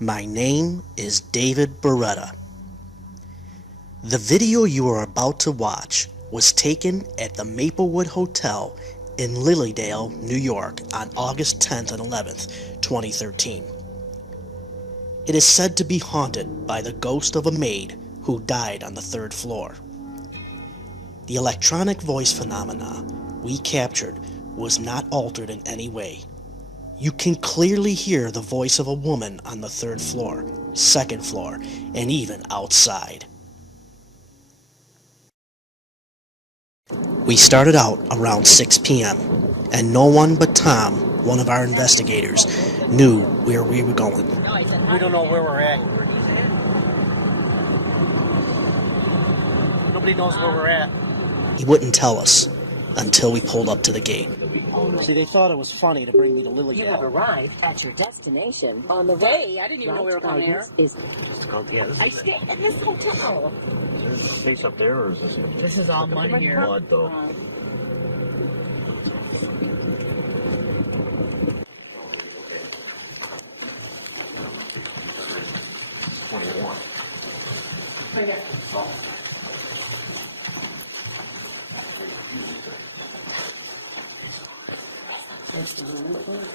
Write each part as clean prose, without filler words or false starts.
My name is David Beretta. The video you are about to watch was taken at the Maplewood Hotel in Lilydale, New York on August 10th and 11th, 2013. It is said to be haunted by the ghost of a maid who died on the third floor. The electronic voice phenomena we captured was not altered in any way. You can clearly hear the voice of a woman on the third floor, second floor, and even outside. We started out around 6 p.m., and no one but Tom, one of our investigators, knew where we were going. We don't know where we're at. Nobody knows where we're at. He wouldn't tell us until we pulled up to the gate. See, they thought it was funny to bring me to Lilydale. You have arrived at your destination. On the way, I didn't even know we were going there. I stay in this hotel. Is there space up there, or is this? This is all money here. Mud, though.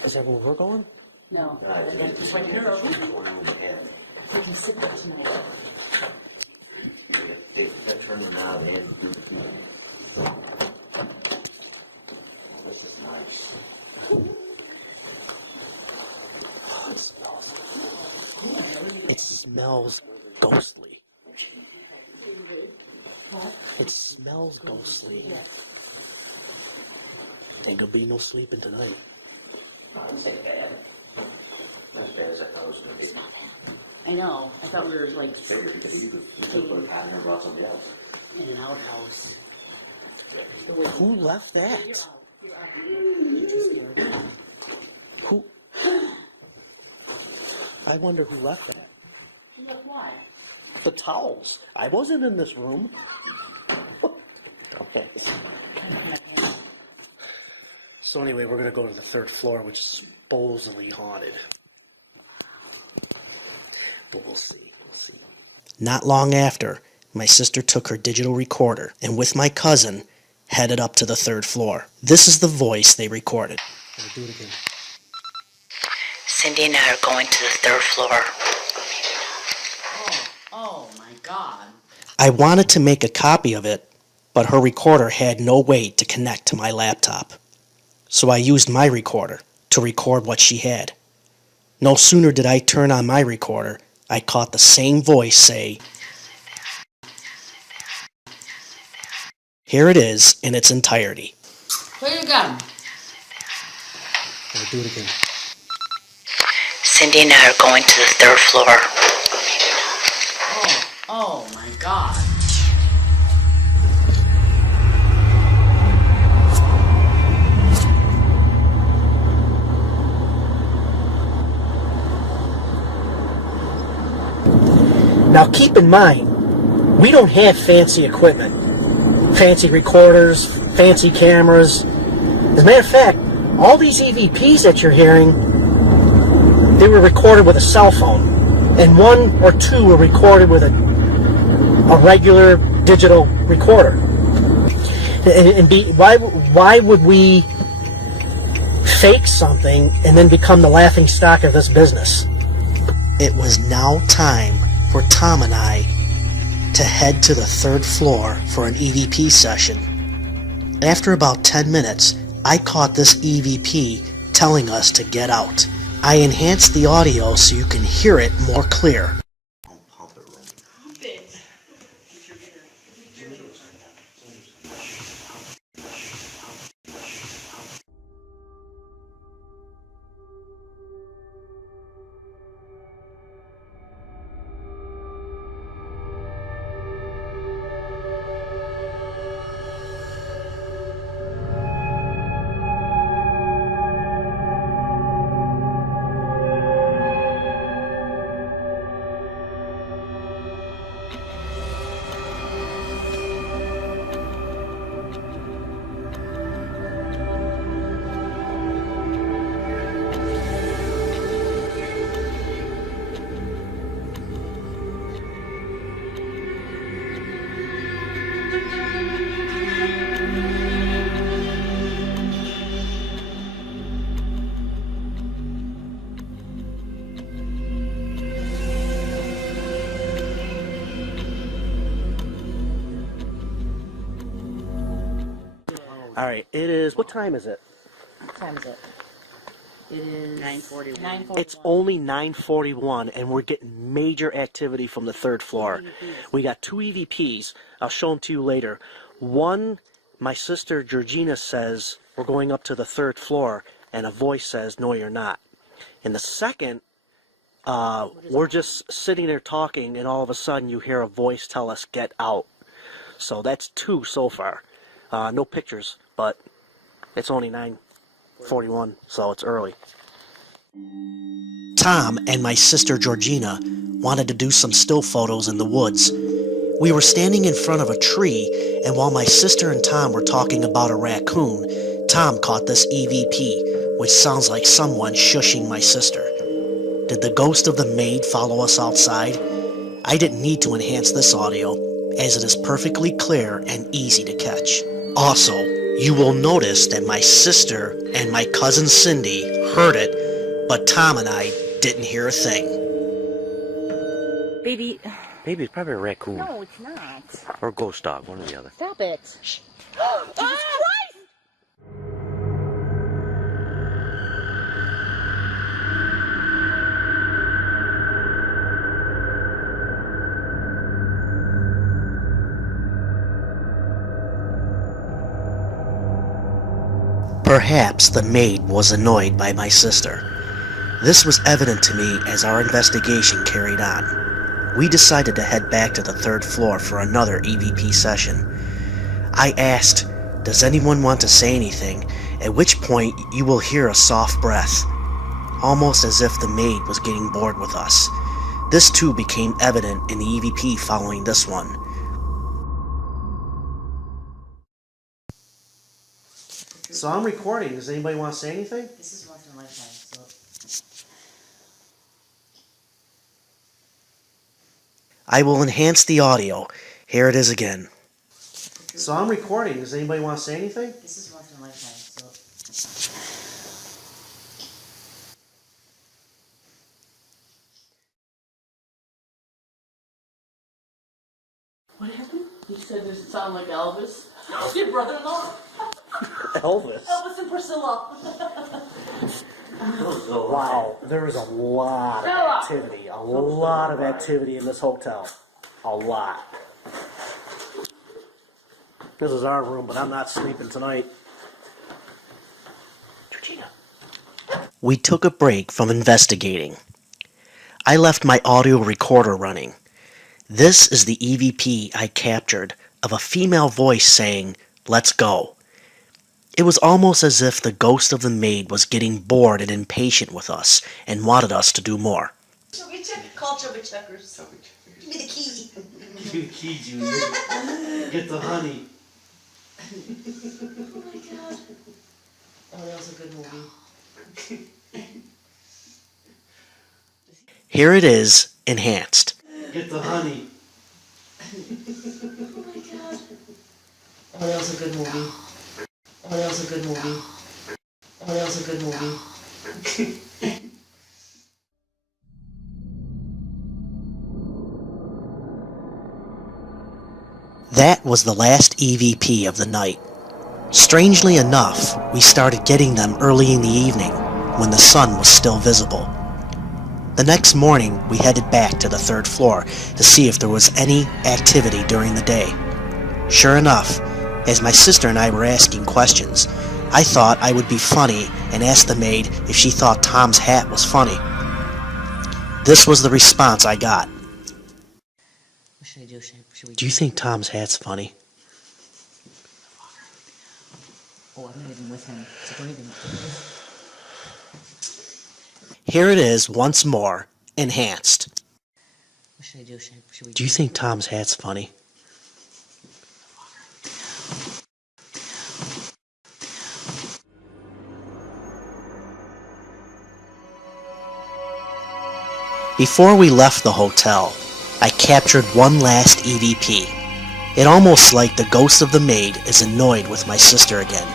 Is that where we're going? No. It's right here. You can sit there tonight. Turn around, man. This is nice. It smells ghostly. It smells ghostly. Ain't gonna be no sleeping tonight. I know. I thought we were like Figured because you could put a pattern and brought somebody else. in an outhouse. Who left that? Who? I wonder who left that. Look what? The towels. I wasn't in this room. Okay. So anyway, we're gonna go to the third floor, which is supposedly haunted. But we'll see. Not long after, my sister took her digital recorder and with my cousin headed up to the third floor. This is the voice they recorded. I'll do it again. Cindy and I are going to the third floor. Oh my God. I wanted to make a copy of it, but her recorder had no way to connect to my laptop. So I used my recorder to record what she had. No sooner did I turn on my recorder, I caught the same voice say, "Here it is in its entirety." Play it again. I'll do it again. Cindy and I are going to the third floor. Oh my God. Now keep in mind, we don't have fancy equipment, fancy recorders, fancy cameras. As a matter of fact, all these EVPs that you're hearing, they were recorded with a cell phone, and one or two were recorded with a regular digital recorder. Why would we fake something and then become the laughing stock of this business? It was now time for Tom and I to head to the third floor for an EVP session. After about 10 minutes, I caught this EVP telling us to get out. I enhanced the audio so you can hear it more clear. All right, it is, what time is it? What time is it? It is 9:41. 9:41. It's only 9:41, and we're getting major activity from the third floor. We got 2 EVPs. I'll show them to you later. One, my sister Georgina says, we're going up to the third floor, and a voice says, no, you're not. And the second, we're just sitting there talking, and all of a sudden you hear a voice tell us, get out. So that's 2 so far. No pictures, but it's only 9:41, so it's early. Tom and my sister Georgina wanted to do some still photos in the woods. We were standing in front of a tree, and while my sister and Tom were talking about a raccoon, Tom caught this EVP, which sounds like someone shushing my sister. Did the ghost of the maid follow us outside? I didn't need to enhance this audio, as it is perfectly clear and easy to catch. Also, you will notice that my sister and my cousin Cindy heard it, but Tom and I didn't hear a thing. Baby. Maybe it's probably a raccoon. No, it's not. Or a ghost dog, one or the other. Stop it. Shh. Jesus Christ! Perhaps the maid was annoyed by my sister. This was evident to me as our investigation carried on. We decided to head back to the third floor for another EVP session. I asked, does anyone want to say anything, at which point you will hear a soft breath, almost as if the maid was getting bored with us. This too became evident in the EVP following this one. So I'm recording. Does anybody want to say anything? This is once in a lifetime, so. I will enhance the audio. Here it is again. So I'm recording. Does anybody want to say anything? This is once in a lifetime, so. What happened? You said this sound like Elvis? It's your brother-in-law. Elvis? Elvis and Priscilla. Wow, there is a lot of activity. A lot of activity in this hotel. A lot. This is our room, but I'm not sleeping tonight. Georgina. We took a break from investigating. I left my audio recorder running. This is the EVP I captured of a female voice saying, "Let's go." It was almost as if the ghost of the maid was getting bored and impatient with us and wanted us to do more. Call Chubby Checkers. Give me the key. Give me the key, Junior. Get the honey. Oh my god. Oh, that was a good movie. Here it is, enhanced. Get the honey. Oh my god. Oh, that was a good movie. Oh, that was a good movie. Oh, that was a good movie. That was the last EVP of the night. Strangely enough, we started getting them early in the evening, when the sun was still visible. The next morning, we headed back to the third floor to see if there was any activity during the day. Sure enough, as my sister and I were asking questions, I thought I would be funny and ask the maid if she thought Tom's hat was funny. This was the response I got. What should I do? Should we Do you think Tom's hat's funny? Oh, I'm not even with him. So don't even. Here it is once more, enhanced. What should I do? Should we Do you think Tom's hat's funny? Before we left the hotel, I captured one last EVP. It almost like the ghost of the maid is annoyed with my sister again,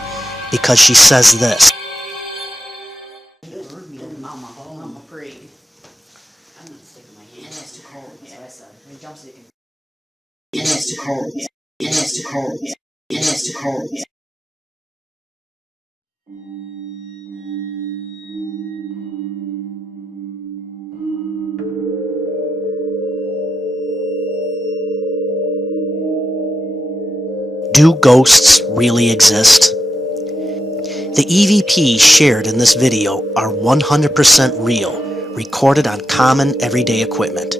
because she says this. I'm afraid. I'm not sticking my hand. And it's too cold. That's what I said. When he jumps, it can. And it's too cold. And it's too cold. And it's too cold. Do ghosts really exist? The EVPs shared in this video are 100% real, recorded on common everyday equipment.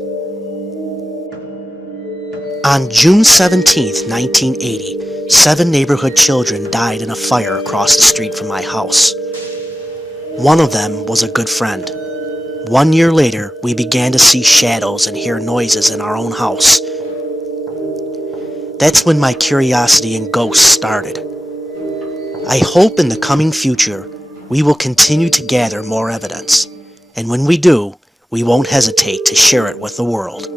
On June 17, 1980, 7 neighborhood children died in a fire across the street from my house. One of them was a good friend. 1 year later, we began to see shadows and hear noises in our own house. That's when my curiosity in ghosts started. I hope in the coming future, we will continue to gather more evidence, and when we do, we won't hesitate to share it with the world.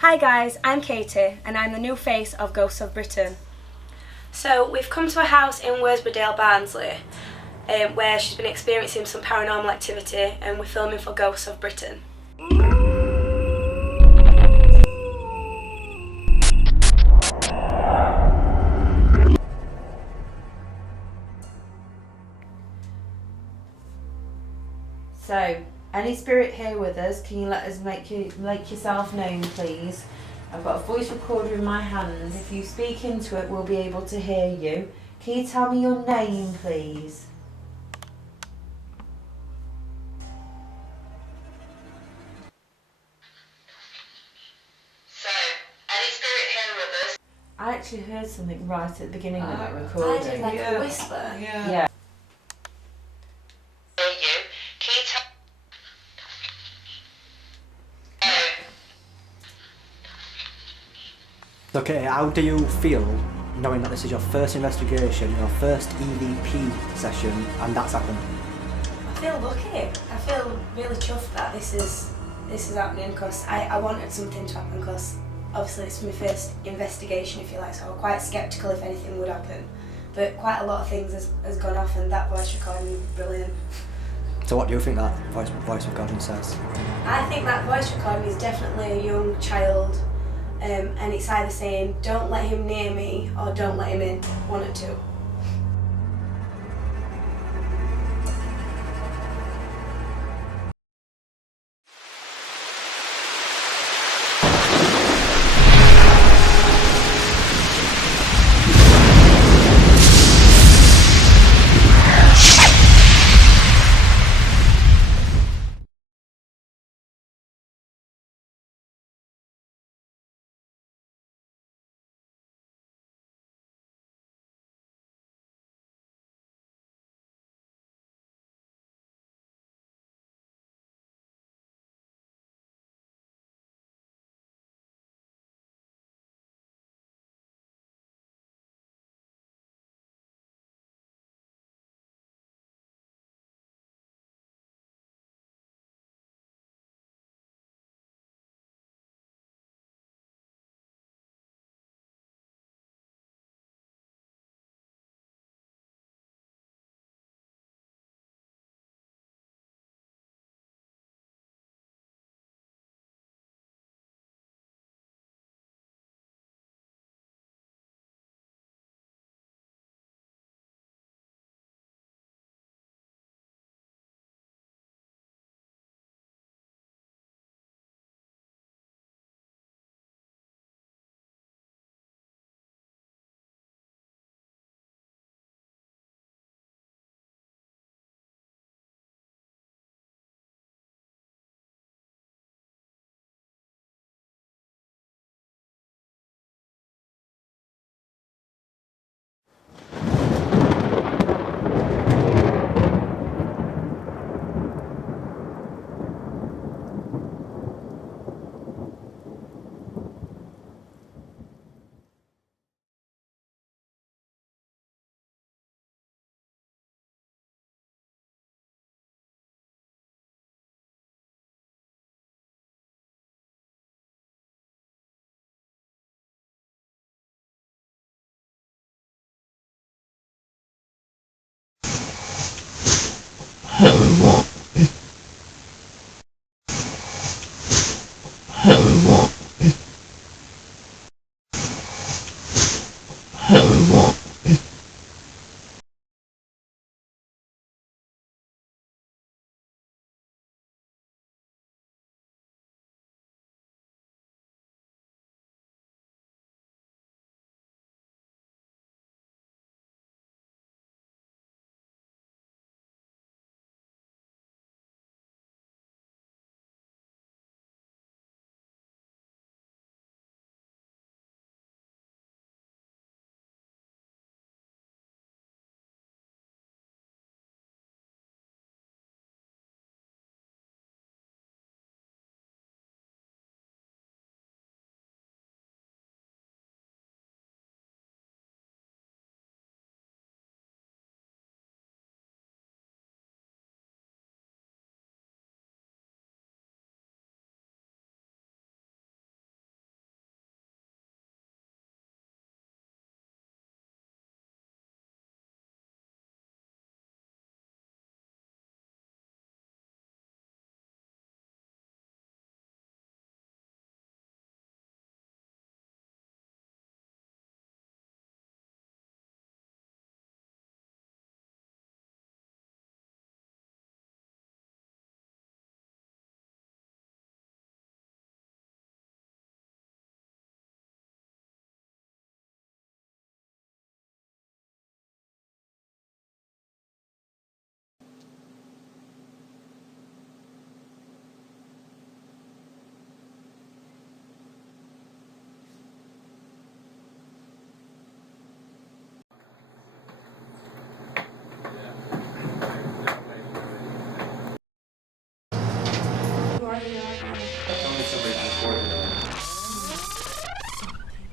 Hi guys, I'm Katie and I'm the new face of Ghosts of Britain. So we've come to a house in Wooddale, Barnsley, where she's been experiencing some paranormal activity, and we're filming for Ghosts of Britain. So, any spirit here with us, can you let us make yourself known, please? I've got a voice recorder in my hand. If you speak into it, we'll be able to hear you. Can you tell me your name, please? So, any spirit here with us? I actually heard something right at the beginning of that recording. I did like a whisper. Yeah. Hear you. Can you tell? Okay, how do you feel knowing that this is your first investigation, your first EVP session, and that's happened? I feel lucky. I feel really chuffed that this is happening, because I wanted something to happen, because obviously it's my first investigation, if you like, so I'm quite sceptical if anything would happen. But quite a lot of things has gone off, and that voice recording was brilliant. So what do you think that voice recording says? I think that voice recording is definitely a young child, and it's either saying don't let him near me or don't let him in, one or two.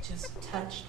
Just touched.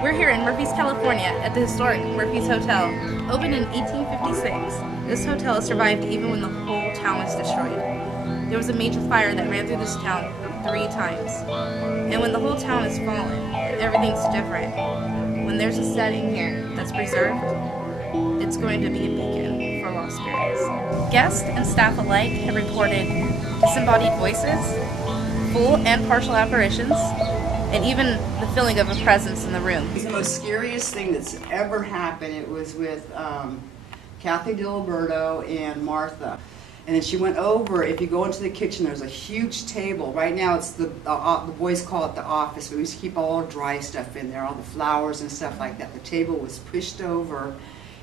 We're here in Murphy's, California at the historic Murphy's Hotel. Opened in 1856, this hotel has survived even when the whole town was destroyed. There was a major fire that ran through this town 3 times. And when the whole town is fallen, everything's different. When there's a setting here that's preserved, it's going to be a beacon for lost spirits. Guests and staff alike have reported disembodied voices, full and partial apparitions, and even the feeling of a presence in the room. It was the most scariest thing that's ever happened. It was with Kathy DiLiberto and Martha. And then she went over, if you go into the kitchen, there's a huge table. Right now it's the boys call it the office, but we used to keep all our dry stuff in there, all the flowers and stuff like that. The table was pushed over,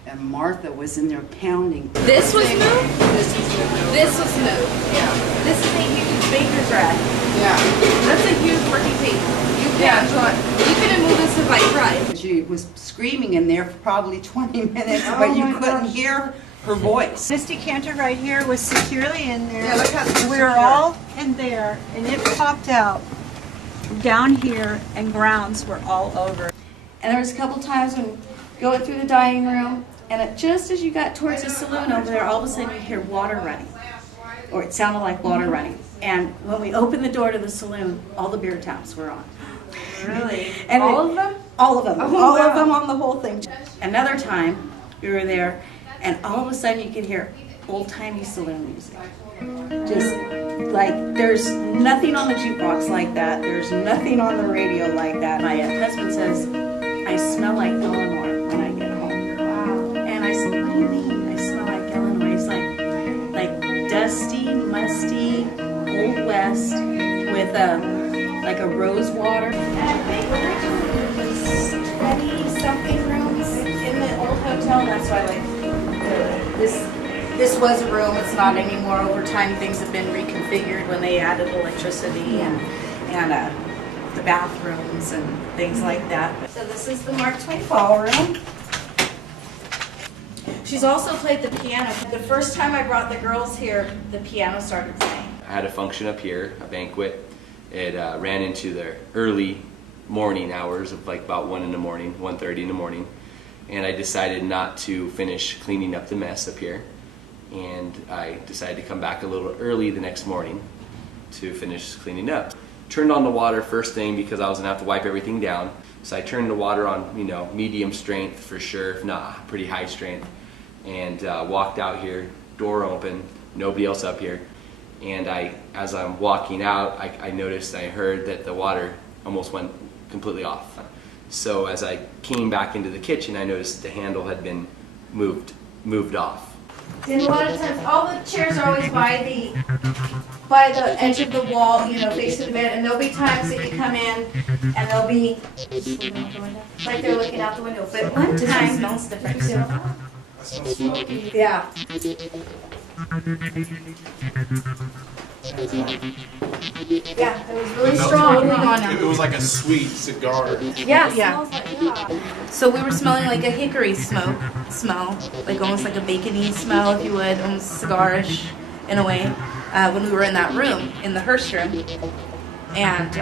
and Martha was in there pounding. This was moved? This was moved. This was moved. Yeah. This is a huge baker's rack. Yeah. That's a huge working table. You couldn't move this if I tried. She was screaming in there for probably 20 minutes, but you couldn't hear her voice. Misty Cantor right here was securely in there. Yeah, look how it's we were secure. all in there, and it popped out down here, and grounds were all over. And there was a couple times when going through the dining room, and just as you got towards the saloon over there, all of a sudden you hear water running, or it sounded like water running. And when we opened the door to the saloon, all the beer taps were on. Really? And all of them? All of them. Oh, all wow. of them on the whole thing. Another time, we were there, and all of a sudden you could hear old-timey saloon music. Just like, there's nothing on the jukebox like that. There's nothing on the radio like that. My husband says, I smell like Eleanor when I get home. Wow. And I said, what do you mean I smell like Eleanor? He's like dusty, musty, Old West with like a rose water. And I think originally it was 20 something rooms in the old hotel. That's why this was a room. It's not anymore. Over time, things have been reconfigured when they added electricity and the bathrooms and things like that. So this is the Mark Twain ballroom. She's also played the piano. The first time I brought the girls here, the piano started playing. I had a function up here, a banquet. It ran into the early morning hours of like about 1 in the morning, 1:30 in the morning. And I decided not to finish cleaning up the mess up here. And I decided to come back a little early the next morning to finish cleaning up. Turned on the water first thing because I was gonna have to wipe everything down. So I turned the water on, you know, medium strength for sure, if not pretty high strength. And walked out here, door open, nobody else up here. And as I'm walking out, I noticed, I heard that the water almost went completely off. So as I came back into the kitchen, I noticed the handle had been moved off. And a lot of times, all the chairs are always by the edge of the wall, you know, facing the bed. And there'll be times that you come in, and they'll be like they're looking out the window. But one time, it smells different too. Yeah. Yeah, it was really strong. It was like a sweet cigar. Yeah. So we were smelling like a hickory smell, like almost like a bacony smell, if you would, almost cigarish in a way, when we were in that room, in the Hearst room, and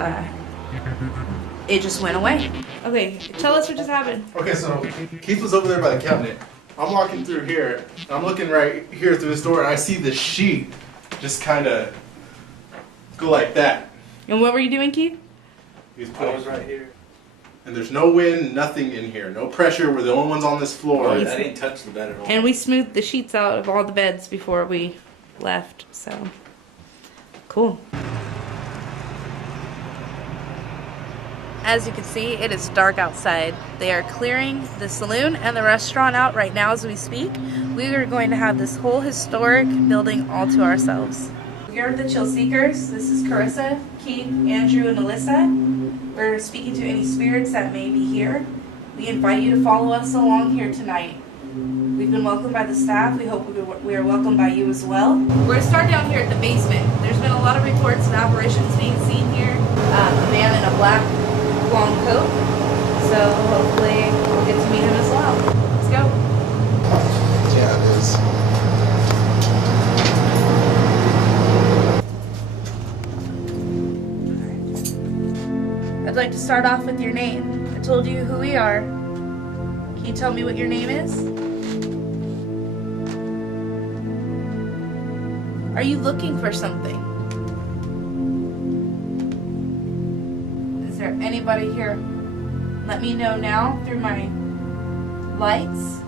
it just went away. Okay, tell us what just happened. Okay, so Keith was over there by the cabinet. I'm walking through here, and I'm looking right here through this door, and I see this sheet just kind of go like that. And what were you doing, Keith? I was right here. And there's no wind, nothing in here. No pressure. We're the only ones on this floor. I didn't touch the bed at all. And we smoothed the sheets out of all the beds before we left, so cool. As you can see, it is dark outside. They are clearing the saloon and the restaurant out right now as we speak. We are going to have this whole historic building all to ourselves. Here are the Chill Seekers. This is Carissa, Keith, Andrew, and Alyssa. We're speaking to any spirits that may be here. We invite you to follow us along here tonight. We've been welcomed by the staff. We hope we are welcomed by you as well. We're going to start down here at the basement. There's been a lot of reports of apparitions being seen here. A man in a black long coat. So hopefully we'll get to meet him as well. Let's go. Yeah, it is. I'd like to start off with your name. I told you who we are. Can you tell me what your name is? Are you looking for something? Is there anybody here? Let me know now through my lights.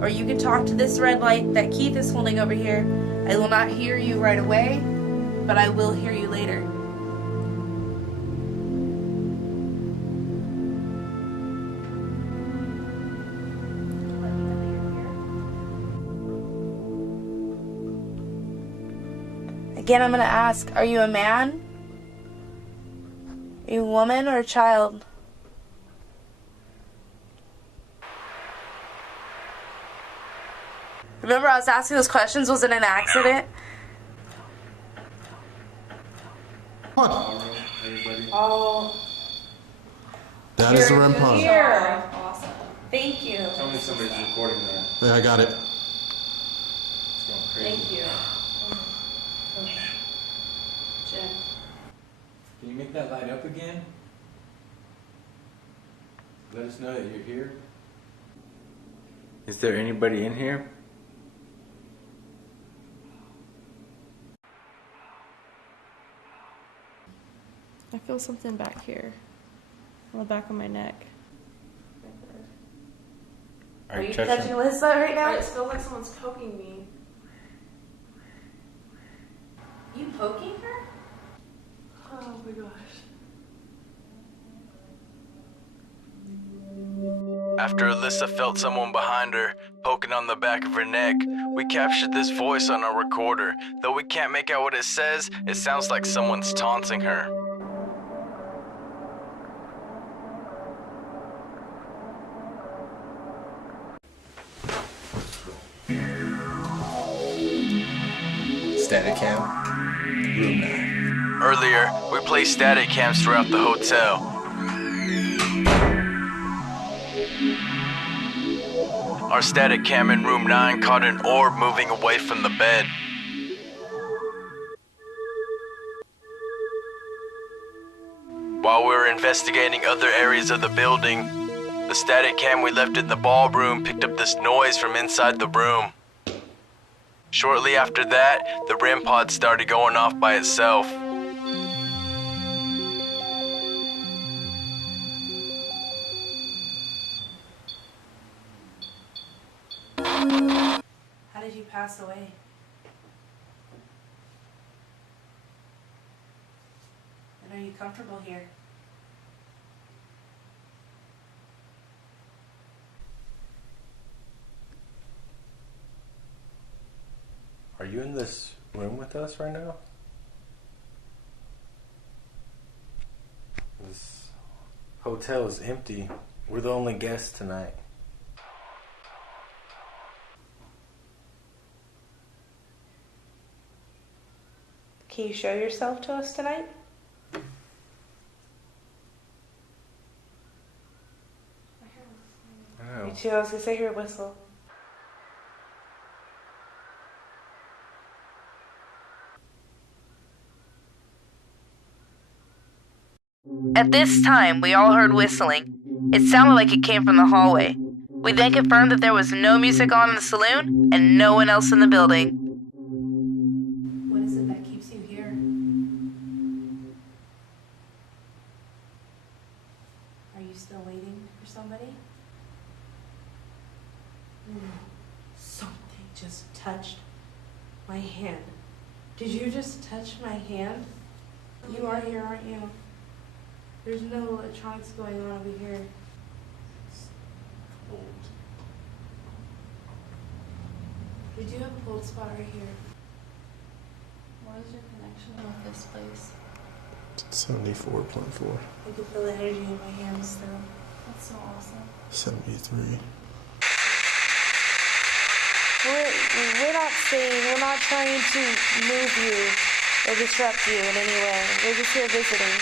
Or you can talk to this red light that Keith is holding over here. I will not hear you right away, but I will hear you later. Again, I'm going to ask, are you a man? Are you a woman or a child? Remember I was asking those questions, was it an accident? Oh. That is the REM pod. Here. Awesome. Thank you. Tell me somebody's recording that. Yeah, I got it. Thank you. Jen. Can you make that light up again? Let us know that you're here. Is there anybody in here? I feel something back here, on the back of my neck. Are you touching Alyssa right now? It feels like someone's poking me. You poking her? Oh my gosh. After Alyssa felt someone behind her, poking on the back of her neck, we captured this voice on our recorder. Though we can't make out what it says, it sounds like someone's taunting her. Steadicam, room 9. Earlier, we placed static cams throughout the hotel. Our static cam in room 9 caught an orb moving away from the bed. While we were investigating other areas of the building, the static cam we left in the ballroom picked up this noise from inside the room. Shortly after that, the REM pod started going off by itself. How did you pass away? And are you comfortable here? Are you in this room with us right now? This hotel is empty. We're the only guests tonight. Can you show yourself to us tonight? I know. Me too, I was gonna say hear a whistle. At this time, we all heard whistling. It sounded like it came from the hallway. We then confirmed that there was no music on in the saloon and no one else in the building. What is it that keeps you here? Are you still waiting for somebody? Something just touched my hand. Did you just touch my hand? You are here, aren't you? There's no electronics going on over here. We do have a cold spot right here. What is your connection with this place? 74.4. I can feel the energy in my hands still. That's so awesome. 73. We're not staying, we're not trying to move you or disrupt you in any way. We're just here visiting.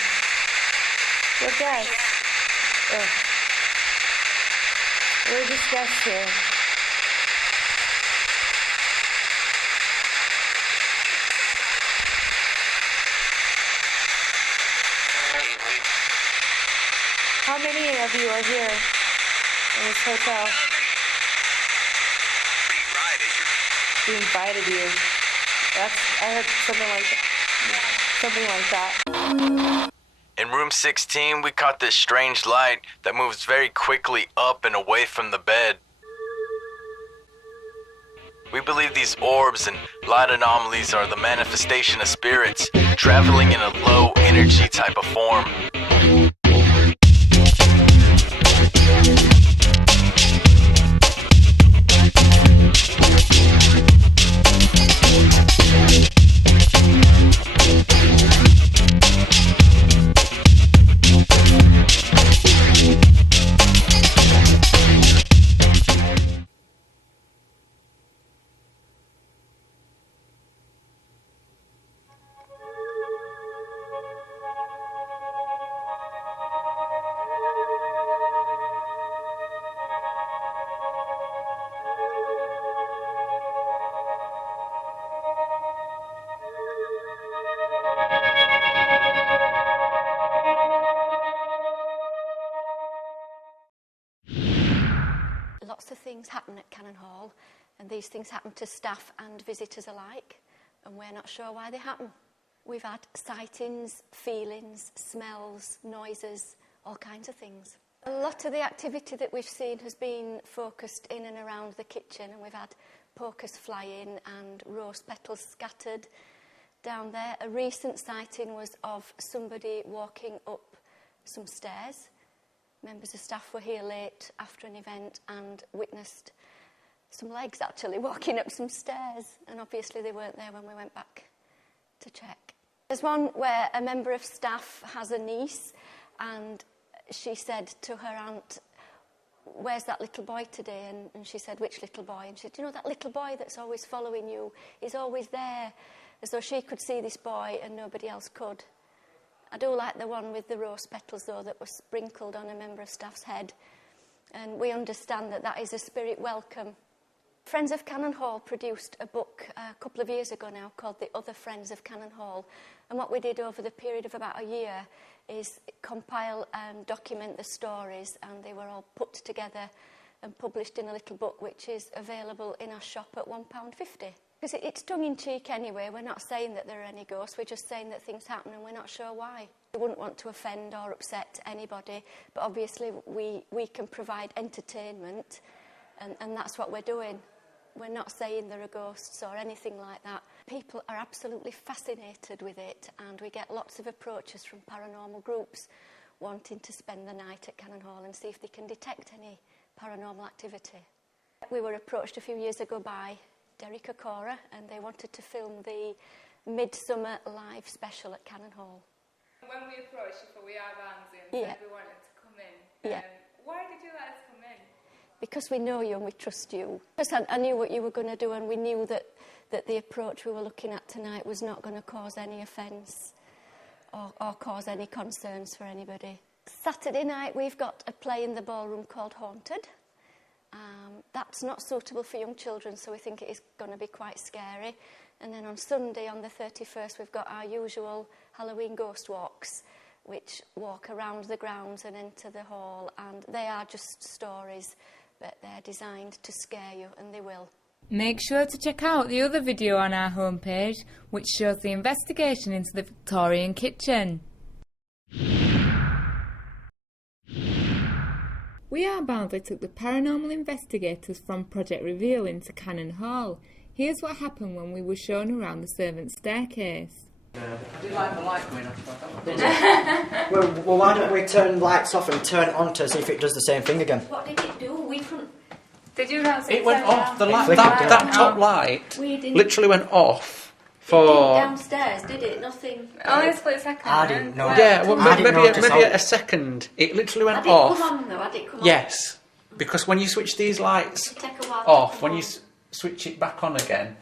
We're guests. We're just guests here. How many of you are here in this hotel? We invited you. I heard something like that. In room 16, we caught this strange light that moves very quickly up and away from the bed. We believe these orbs and light anomalies are the manifestation of spirits traveling in a low energy type of form. Lots of things happen at Cannon Hall, and these things happen to staff and visitors alike, and we're not sure why they happen. We've had sightings, feelings, smells, noises, all kinds of things. A lot of the activity that we've seen has been focused in and around the kitchen, and we've had pokers flying and rose petals scattered down there. A recent sighting was of somebody walking up some stairs. Members of staff were here late after an event and witnessed some legs actually walking up some stairs, and obviously they weren't there when we went back to check. There's one where a member of staff has a niece, and she said to her aunt, "Where's that little boy today?" And she said, "Which little boy?" And she said, "You know, that little boy that's always following you, he's always there," as though she could see this boy and nobody else could. I do like the one with the rose petals, though, that was sprinkled on a member of staff's head. And we understand that that is a spirit welcome. Friends of Cannon Hall produced a book a couple of years ago now called The Other Friends of Cannon Hall. And what we did over the period of about a year is compile and document the stories, and they were all put together and published in a little book which is available in our shop at £1.50. Because it's tongue-in-cheek anyway. We're not saying that there are any ghosts, we're just saying that things happen and we're not sure why. We wouldn't want to offend or upset anybody, but obviously we can provide entertainment, and that's what we're doing. We're not saying there are ghosts or anything like that. People are absolutely fascinated with it, and we get lots of approaches from paranormal groups wanting to spend the night at Cannon Hall and see if they can detect any paranormal activity. We were approached a few years ago by Derek Okora, and they wanted to film the Midsummer Live special at Cannon Hall. When we approached you for We Are Barnsley and said we wanted to come in, why did you let us come in? Because we know you and we trust you. Because I knew what you were going to do, and we knew that the approach we were looking at tonight was not going to cause any offence or cause any concerns for anybody. Saturday night we've got a play in the ballroom called Haunted. That's not suitable for young children, so we think it is going to be quite scary. And then on Sunday, on the 31st, we've got our usual Halloween ghost walks, which walk around the grounds and into the hall, and they are just stories, but they're designed to scare you, and they will. Make sure to check out the other video on our homepage, which shows the investigation into the Victorian kitchen. We Are Barnsley took the paranormal investigators from Project Reveal into Cannon Hall. Here's what happened when we were shown around the servants' staircase. I did like the light going off. Well, why don't we turn lights off and turn it on to see if it does the same thing again? What did it do? We couldn't... Did you not see it went off. The light, flickered that top light literally went off. It didn't downstairs, did it? Nothing. Only a split second. I didn't know. Yeah, well, maybe a second. It literally went off. Come on, though. Had it come on? Yes, because when you switch these lights off, when you switch it back on again,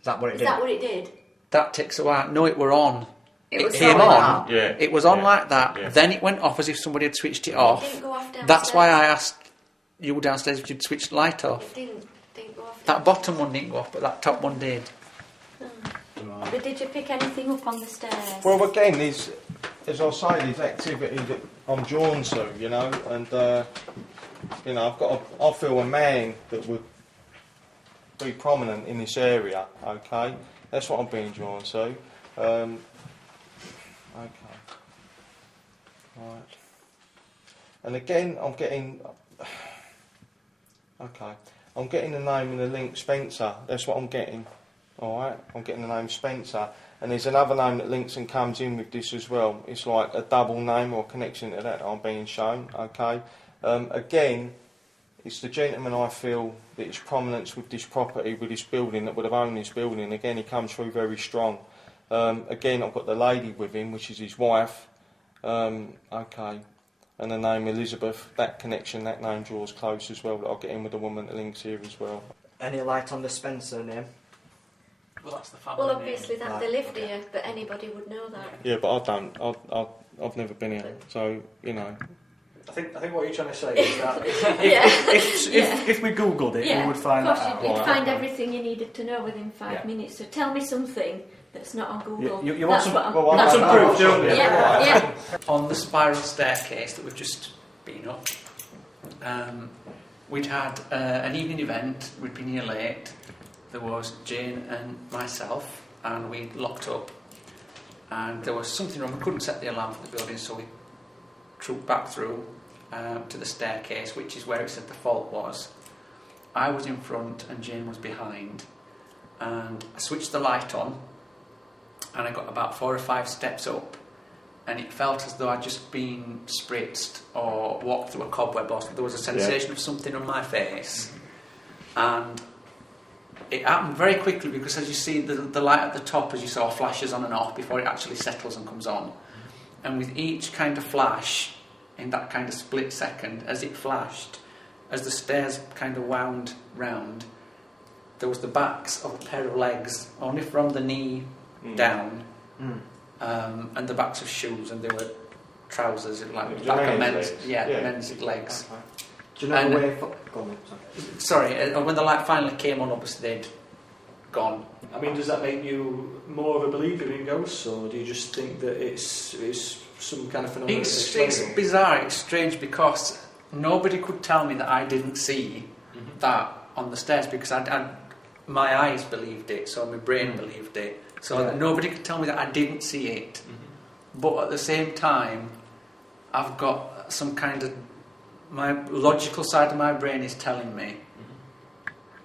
is that what it did? Is that what it did? That takes a while. No, it were on. It came on. Yeah. It was on like that. Yeah. Then it went off as if somebody had switched it off. It didn't go off downstairs. That's why I asked you downstairs if you'd switched the light off. It didn't go off. That bottom one didn't go off, but that top one did. But did you pick anything up on the stairs? Well, again, as I say, there's activity that I'm drawn to, you know, and I feel a man that would be prominent in this area. Okay, that's what I'm being drawn to. Okay, right, and again, I'm getting the name and the link Spencer. That's what I'm getting. Alright, I'm getting the name Spencer, and there's another name that links and comes in with this as well. It's like a double name or connection to that I'm being shown, okay? Again, it's the gentleman I feel that is prominence with this property, with this building, that would have owned this building. Again, he comes through very strong. Again, I've got the lady with him, which is his wife, okay, and the name Elizabeth. That connection, that name draws close as well. I'll get in with the woman that links here as well. Any light on the Spencer name? Well, that's the family Well, obviously name. that they lived here, but anybody would know that. Yeah, but I don't. I've never been here, so you know. I think what you're trying to say is that if we googled it, we would find that out. You'd find everything you needed to know within 5 minutes. So tell me something that's not on Google. You want some proof, don't you? Yeah. On the spiral staircase that we've just been up, we'd had an evening event. We'd been here late. There was Jane and myself, and we locked up, and there was something wrong. We couldn't set the alarm for the building, so we trooped back through to the staircase, which is where it said the fault was. I was in front and Jane was behind, and I switched the light on, and I got about 4 or 5 steps up, and it felt as though I'd just been spritzed or walked through a cobweb, or there was a sensation of something on my face, and it happened very quickly, because as you see the light at the top, as you saw, flashes on and off before it actually settles and comes on. And with each kind of flash, in that kind of split second, as it flashed, as the stairs kind of wound round, there was the backs of a pair of legs, only from the knee down, and the backs of shoes, and they were trousers, like The back of men's men's, legs. yeah, Yeah. men's legs. Okay. Do you know And- where? Go on, sorry. Sorry, when the light finally came on, obviously they'd gone. I mean, does that make you more of a believer in ghosts, or do you just think that it's some kind of phenomenon? It's bizarre, it's strange, because nobody could tell me that I didn't see that on the stairs, because my eyes believed it, so my brain believed it. So Yeah. nobody could tell me that I didn't see it. But at the same time, I've got some kind of... My logical side of my brain is telling me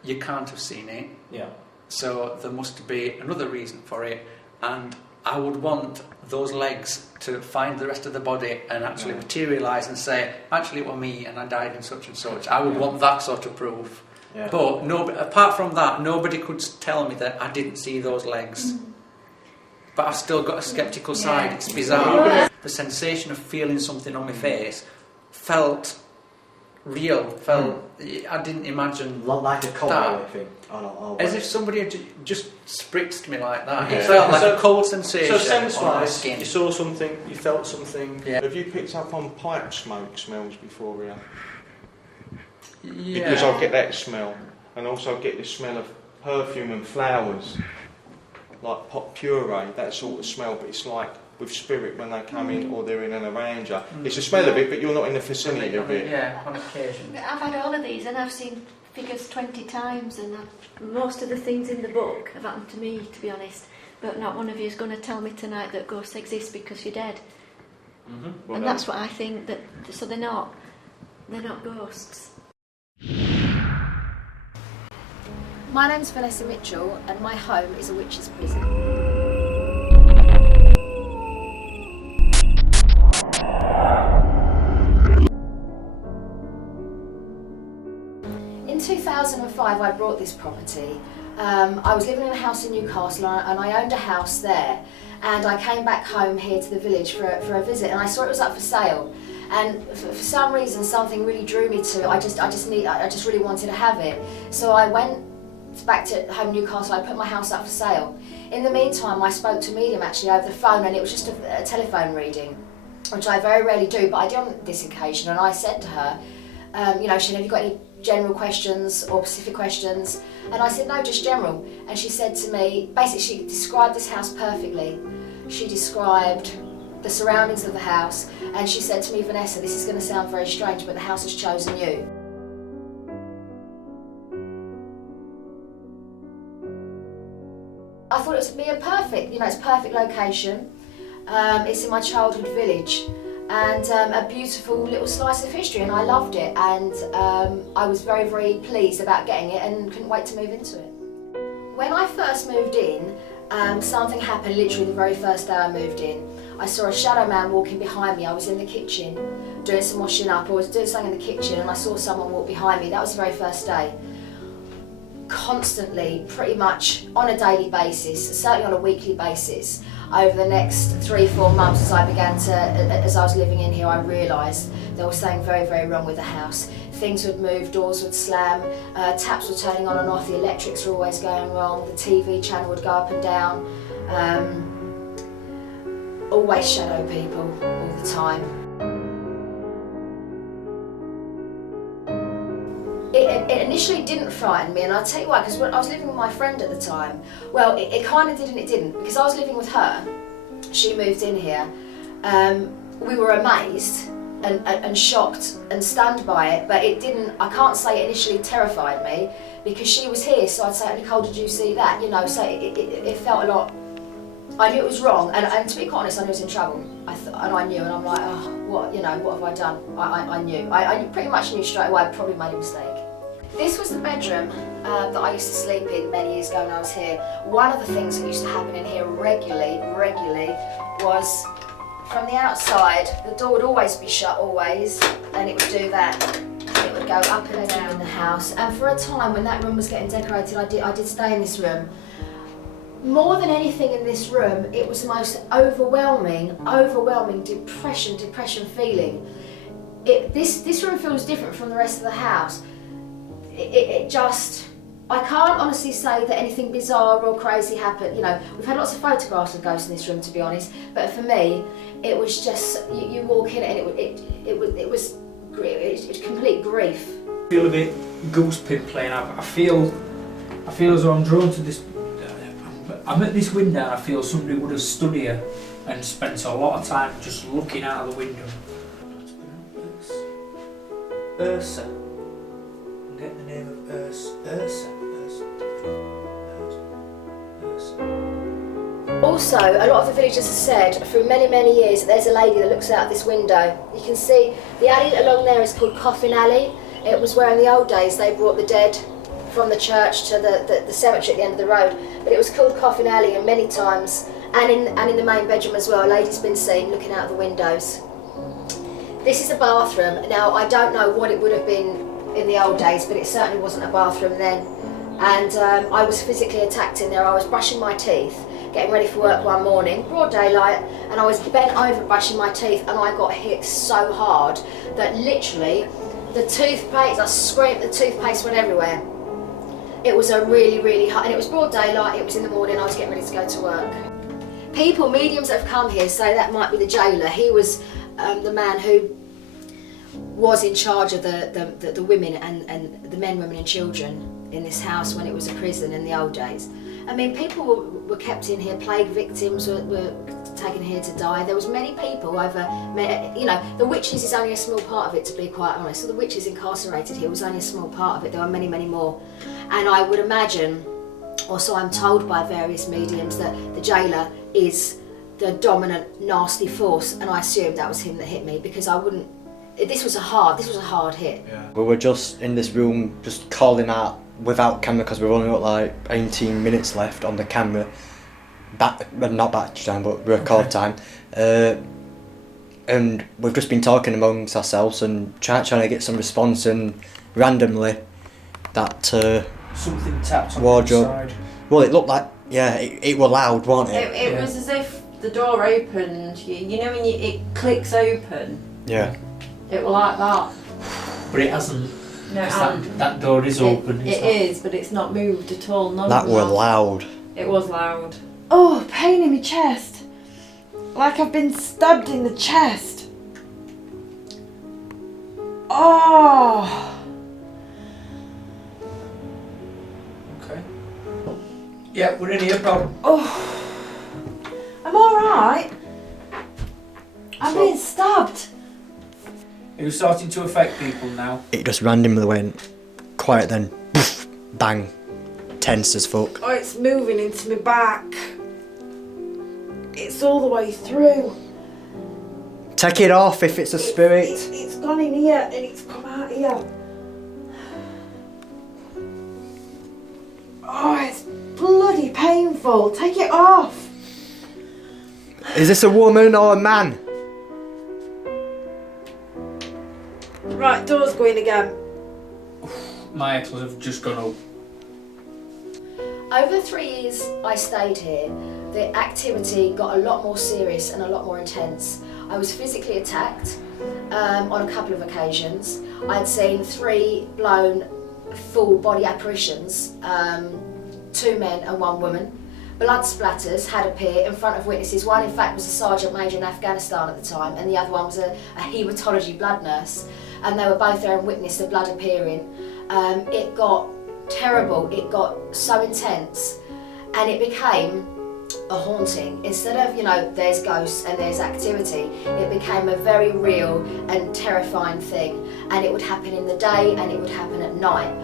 you can't have seen it. Yeah. So there must be another reason for it, and I would want those legs to find the rest of the body and actually materialise and say, actually it was me and I died in such and such. I would want that sort of proof. Yeah. But apart from that, nobody could tell me that I didn't see those legs. But I've still got a sceptical side. It's bizarre. The sensation of feeling something on my face felt real. I didn't imagine like a cold that. thing. As if somebody had just spritzed me like that. Yeah. It felt like a cold sensation. So on my sense-wise, skin. you saw something, you felt something. Yeah. Have you picked up on pipe smoke smells before here? Yeah. Because I get that smell, and also I get the smell of perfume and flowers, like pot puree, that sort of smell, but it's like with spirit when they come in or they're in an arranger. It's a smell of it, but you're not in the vicinity of it. Yeah, on occasion. I've had all of these and I've seen figures 20 times, and most of the things in the book have happened to me, to be honest. But not one of you is going to tell me tonight that ghosts exist because you're dead. Well, And that's what I think, that so they're not ghosts. My name's Vanessa Mitchell and my home is a witch's prison. In 2005 I bought this property. I was living in a house in Newcastle and I owned a house there, and I came back home here to the village for a visit, and I saw it was up for sale, and for some reason something really drew me to it. I just really wanted to have it, so I went back to home Newcastle. I put my house up for sale. In the meantime I spoke to a medium actually over the phone, and it was just a telephone reading, which I very rarely do, but I did on this occasion, and I said to her, you know, have you got any general questions or specific questions? And I said, no, just general. And she said to me, basically she described this house perfectly. She described the surroundings of the house, and she said to me, Vanessa, this is going to sound very strange, but the house has chosen you. I thought it would be a perfect, you know, it's a perfect location. It's in my childhood village, and a beautiful little slice of history, and I loved it, and I was very, very pleased about getting it and couldn't wait to move into it. When I first moved in, something happened literally the very first day I moved in. I saw a shadow man walking behind me. I was in the kitchen doing some washing up. I was doing something in the kitchen and I saw someone walk behind me. That was the very first day. Constantly, pretty much on a daily basis, certainly on a weekly basis, over the next 3-4 months as I was living in here, I realised there was something very, very wrong with the house. Things would move, doors would slam, taps were turning on and off, the electrics were always going wrong, the TV channel would go up and down. Always shadow people all the time. It initially didn't frighten me, and I'll tell you why, because when I was living with my friend at the time, well, it kind of did and it didn't, because I was living with her, she moved in here, we were amazed and shocked and stunned by it, but it didn't, I can't say it initially terrified me, because she was here, so I'd say, Nicole, did you see that? You know, so it felt a lot, I knew it was wrong, and to be quite honest, I knew I was in trouble, and I knew, and I'm like, oh, what, you know, what have I done? I knew, I pretty much knew straight away I'd probably made a mistake. This was the bedroom that I used to sleep in many years ago when I was here. One of the things that used to happen in here regularly, was from the outside, the door would always be shut, always, and it would do that. It would go up and down in the house. And for a time when that room was getting decorated, I did stay in this room. More than anything in this room, it was the most overwhelming depression feeling. This room feels different from the rest of the house. It just, I can't honestly say that anything bizarre or crazy happened. You know, we've had lots of photographs of ghosts in this room, to be honest. But for me, it was just you walk in and it was complete grief. I feel a bit goose pimply, and I feel as though I'm drawn to this. I'm at this window, and I feel somebody would have stood here and spent a lot of time just looking out of the window. Ursa. I'm getting the name of Ursa. Also, a lot of the villagers have said through many years that there's a lady that looks out this window. You can see the alley along there is called Coffin Alley. It was where in the old days they brought the dead from the church to the cemetery at the end of the road. But it was called Coffin Alley, and many times, and in the main bedroom as well, a lady's been seen looking out the windows. This is a bathroom. Now, I don't know what it would have been in the old days, but it certainly wasn't a bathroom then. And I was physically attacked in there. I was brushing my teeth, getting ready for work one morning, broad daylight, and I was bent over brushing my teeth, and I got hit so hard that literally the toothpaste, I screamed, the toothpaste went everywhere. It was a really hard, and it was broad daylight, it was in the morning, I was getting ready to go to work. People, mediums that have come here say that might be the jailer. He was the man who was in charge of the women and the men, women and children in this house when it was a prison in the old days. I mean, people were kept in here, plague victims were taken here to die. There was many people over, you know, the witches is only a small part of it, to be quite honest. So the witches incarcerated here was only a small part of it. There were many more. And I would imagine, or so I'm told by various mediums, that the jailer is the dominant nasty force, and I assumed that was him that hit me, because I wouldn't, this was a hard hit. Yeah. We were just in this room just calling out without camera, because we've only got like 18 minutes left on the camera, not batch time but record time, and we've just been talking amongst ourselves and trying to get some response, and randomly that something tapped on wardrobe. the inside. Well, it looked like, yeah, it was loud, wasn't it? It was as if the door opened. You know when it clicks open. Yeah. It was like that. But it hasn't. No, that door is open. It is, but it's not moved at all. That was loud. It was loud. Oh, pain in my chest. Like I've been stabbed in the chest. Oh. Okay. Yeah, we're in here, pal. Oh. I'm alright. I'm being stabbed. It was starting to affect people now. It just randomly went quiet, then poof, bang, tense as fuck. Oh, it's moving into my back. It's all the way through. Take it off if it's a spirit. It's gone in here and it's come out here. Oh, it's bloody painful. Take it off. Is this a woman or a man? Right, door's going again. My echoes have just gone up. Over the 3 years I stayed here, the activity got a lot more serious and a lot more intense. I was physically attacked on a couple of occasions. I'd seen 3 blown full body apparitions, 2 men and 1 woman. Blood splatters had appeared in front of witnesses. One, in fact, was a sergeant major in Afghanistan at the time, and the other one was a haematology blood nurse. And they were both there and witnessed the blood appearing. It got terrible, it got so intense, and it became a haunting. Instead of, you know, there's ghosts and there's activity, it became a very real and terrifying thing. And it would happen in the day and it would happen at night.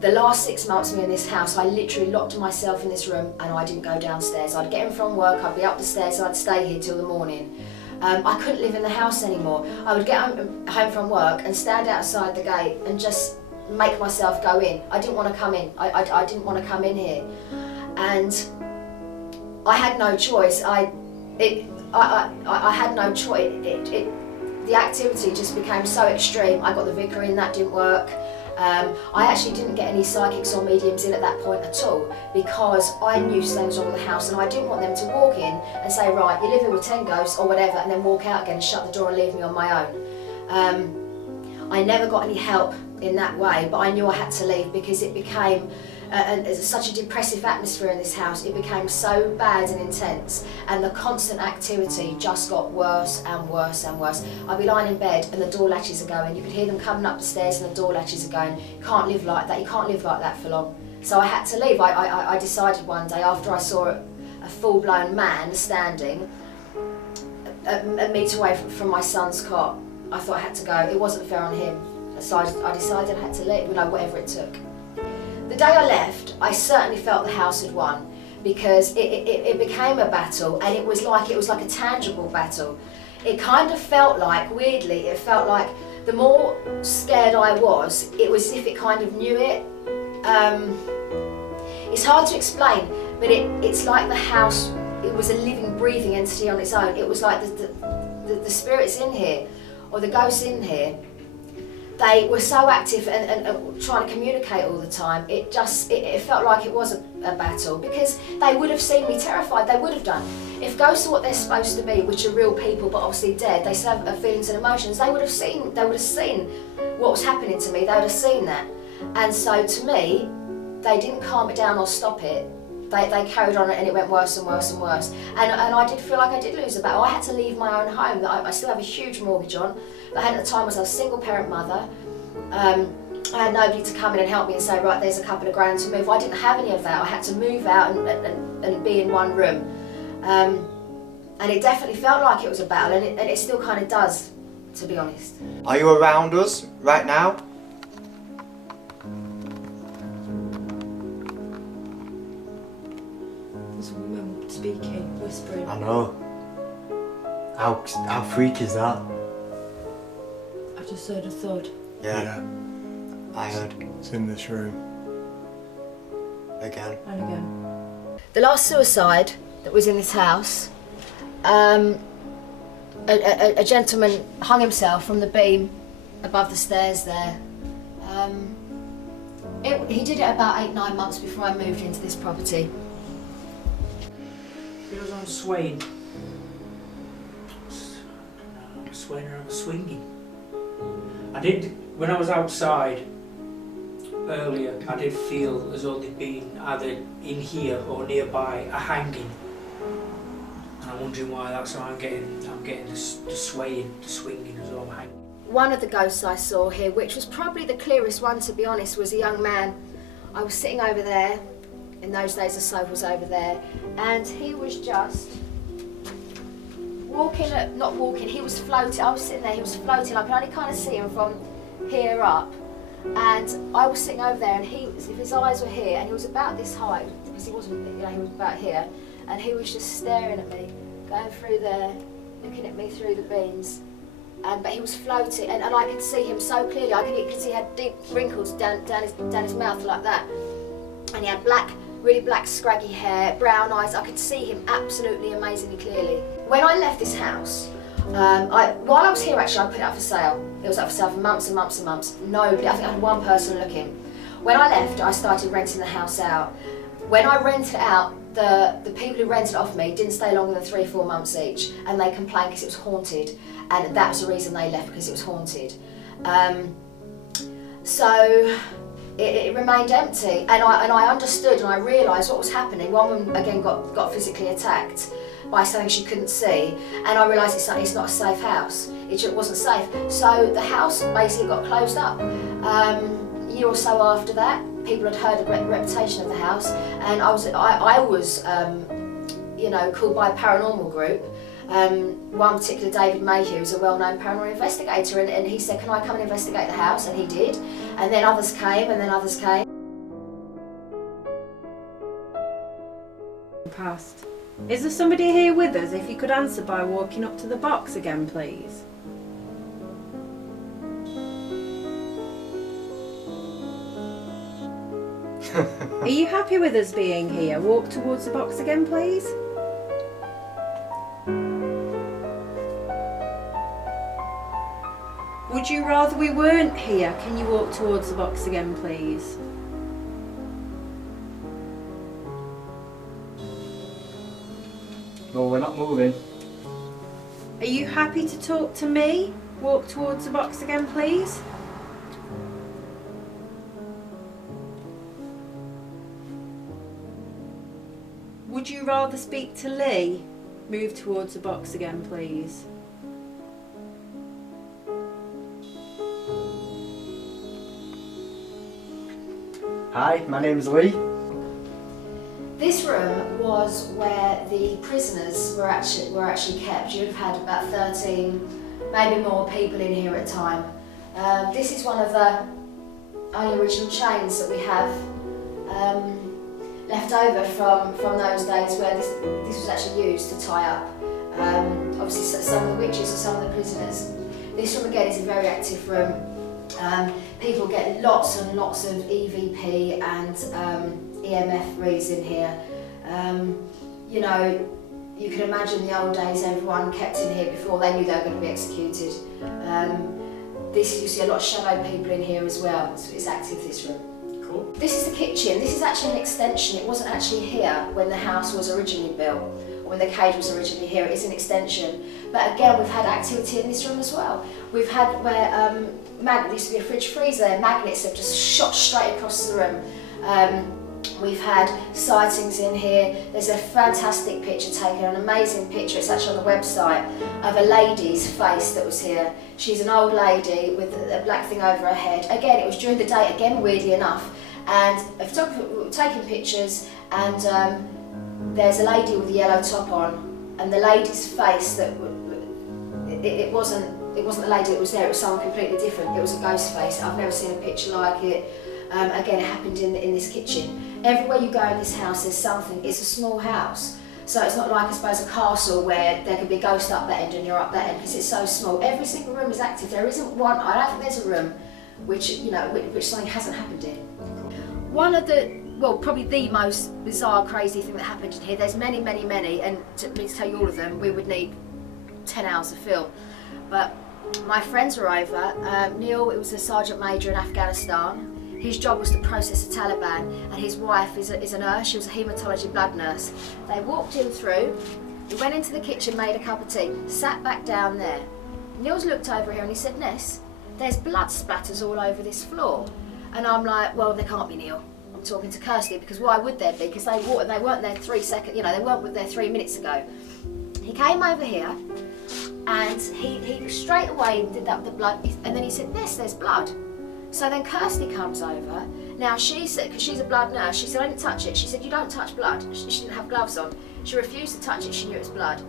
The last 6 months we were in this house, I literally locked myself in this room and I didn't go downstairs. I'd get in from work, I'd be up the stairs and I'd stay here till the morning. I couldn't live in the house anymore. I would get home from work and stand outside the gate and just make myself go in. I didn't want to come in. I didn't want to come in here. And I had no choice. I had no choice. The activity just became so extreme. I got the vicar in, that didn't work. I actually didn't get any psychics or mediums in at that point at all, because I knew something was wrong with the house and I didn't want them to walk in and say, right, you live here with 10 ghosts or whatever, and then walk out again and shut the door and leave me on my own. I never got any help in that way, but I knew I had to leave because it became such a depressive atmosphere in this house. It became so bad and intense, and the constant activity just got worse and worse and worse. I'd be lying in bed and the door latches are going. You could hear them coming up the stairs and the door latches are going. You can't live like that. You can't live like that for long. So I had to leave. I decided one day, after I saw a full-blown man standing a metre away from my son's cot, I thought I had to go. It wasn't fair on him. So I decided I had to leave, whatever it took. The day I left, I certainly felt the house had won, because it became a battle, and it was like a tangible battle. It kind of felt like, weirdly, it felt like the more scared I was, it was as if it kind of knew it. It's hard to explain, but it's like the house, it was a living, breathing entity on its own. It was like the spirits in here, or the ghosts in here, they were so active and trying to communicate all the time. It felt like it was a battle, because they would have seen me terrified. They would have done. If ghosts are what they're supposed to be, which are real people but obviously dead, they still have feelings and emotions. They would have seen what was happening to me. They would have seen that. And so to me, they didn't calm it down or stop it. They carried on, and it went worse and worse and worse. And I did feel like I did lose a battle. I had to leave my own home that I still have a huge mortgage on. That I had at the time was a single parent mother. I had nobody to come in and help me and say, right, there's a couple of grand to move. I didn't have any of that. I had to move out and be in one room. And it definitely felt like it was a battle, and it still kind of does, to be honest. Are you around us right now? There's a woman speaking, whispering. I know. How freaky is that? I just heard a thud. Yeah. I heard. It's in this room. Again. And again. The last suicide that was in this house, a gentleman hung himself from the beam above the stairs there. He did it about 8-9 months before I moved into this property. Feels I'm swaying. Swaying around, swinging. I did, when I was outside earlier, I did feel as though they'd been either in here or nearby, a hanging. And I'm wondering why that's how I'm getting the swaying, the swinging as though I'm hanging. One of the ghosts I saw here, which was probably the clearest one to be honest, was a young man. I was sitting over there, in those days the sofa was over there, and he was just not walking, he was floating. I was sitting there, he was floating. I could only kind of see him from here up. And I was sitting over there, and his eyes were here, and he was about this height, because he wasn't, he was about here, and he was just staring at me, going through there, looking at me through the beams. But he was floating, and I could see him so clearly. You could see he had deep wrinkles down his mouth like that. And he had really black scraggy hair, brown eyes. I could see him absolutely amazingly clearly. When I left this house, while I was here actually, I put it up for sale. It was up for sale for months and months and months. Nobody, I think I had one person looking. When I left, I started renting the house out. When I rented it out, the people who rented it off me didn't stay longer than 3-4 months each, and they complained because it was haunted. And that was the reason they left, because it was haunted. So it remained empty, and I understood and I realised what was happening. One woman again got physically attacked by something she couldn't see, and I realised it's not a safe house. It wasn't safe. So the house basically got closed up. A year or so after that, people had heard the reputation of the house, and I was called by a paranormal group. One particular David Mayhew is a well-known paranormal investigator, and he said, can I come and investigate the house? And he did. And then others came, and then others came. Past. Is there somebody here with us? If you could answer by walking up to the box again, please. Are you happy with us being here? Walk towards the box again, please. Would you rather we weren't here? Can you walk towards the box again, please? No, we're not moving. Are you happy to talk to me? Walk towards the box again, please. would you rather speak to Lee? Move towards the box again, please. Hi, my name's Lee. This room was where the prisoners were actually kept. You'd have had about 13, maybe more people in here at a time. This is one of the only original chains that we have left over from those days where this was actually used to tie up obviously some of the witches or some of the prisoners. This room again is a very active room. People get lots and lots of EVP and EMF reads in here. You know, you can imagine the old days, everyone kept in here before they knew they were going to be executed. You see a lot of shadow people in here as well. It's active, this room. Cool. This is the kitchen. This is actually an extension. It wasn't actually here when the house was originally built, or when the cage was originally here. It is an extension. But again, we've had activity in this room as well. We've had where there used to be a fridge freezer, and magnets have just shot straight across the room. We've had sightings in here. There's a fantastic picture taken, an amazing picture, it's actually on the website, of a lady's face that was here. She's an old lady with a black thing over her head. Again, it was during the day, again, weirdly enough. And a photographer was taking pictures, and there's a lady with a yellow top on, and the lady's face, it wasn't the lady that was there, it was someone completely different. It was a ghost face. I've never seen a picture like it. Again, it happened in this kitchen. Everywhere you go in this house, there's something. It's a small house, so it's not like, I suppose, a castle where there could be a ghost up that end and you're up that end, because it's so small. Every single room is active. There isn't one. I don't think there's a room which something hasn't happened in. One of the, well, probably the most bizarre, crazy thing that happened in here. There's many, many, many, and to tell you all of them, we would need 10 hours of film. But my friends were over. Neil, it was a sergeant major in Afghanistan. His job was to process the Taliban, and his wife is a nurse. She was a haematology blood nurse. They walked him through. He went into the kitchen, made a cup of tea, sat back down there. Neil's looked over here and he said, "Ness, there's blood splatters all over this floor." And I'm like, well, there can't be, Neil. I'm talking to Kirsty, because why would there be? Because they weren't there 3 seconds, they weren't there 3 minutes ago. He came over here and he straight away did that with the blood, and then he said, "Ness, there's blood." So then Kirsty comes over. Now she said, because she's a blood nurse, she said, "I didn't touch it." She said, "You don't touch blood." She didn't have gloves on. She refused to touch it, she knew it was blood.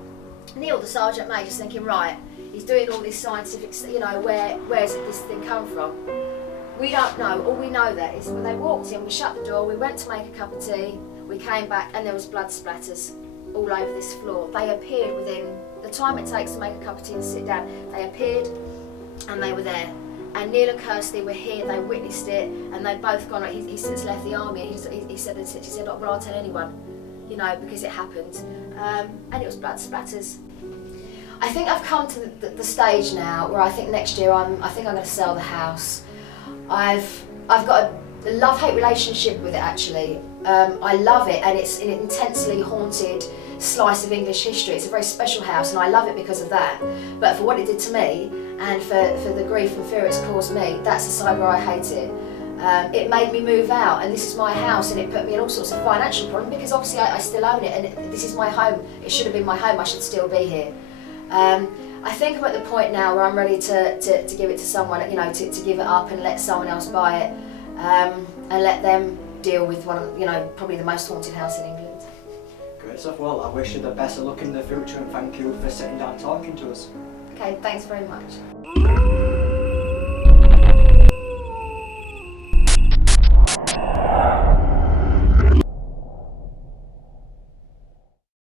Neil, the sergeant major's thinking, right, he's doing all this scientific, where's this thing come from? We don't know. All we know that is when they walked in, we shut the door, we went to make a cup of tea, we came back and there was blood splatters all over this floor. They appeared within the time it takes to make a cup of tea and sit down. They appeared and they were there. And Neil and Kirsty were here, they witnessed it, and they'd both gone, he's since left the army, and he said, "Oh, well, I'll tell anyone, because it happened." And it was blood splatters. I think I've come to the stage now where I think next year I think I'm going to sell the house. I've got a love-hate relationship with it, actually. I love it, and it's an intensely haunted slice of English history. It's a very special house, and I love it because of that. But for what it did to me, and for the grief and fear it's caused me, that's the side where I hate it. It made me move out, and this is my house, and it put me in all sorts of financial problems, because obviously I still own it, and this is my home. It should have been my home, I should still be here. I think I'm at the point now where I'm ready to give it to someone, to give it up and let someone else buy it, and let them deal with one of, probably the most haunted house in England. Great stuff. Well, I wish you the best of luck in the future, and thank you for sitting down and talking to us. Okay, thanks very much.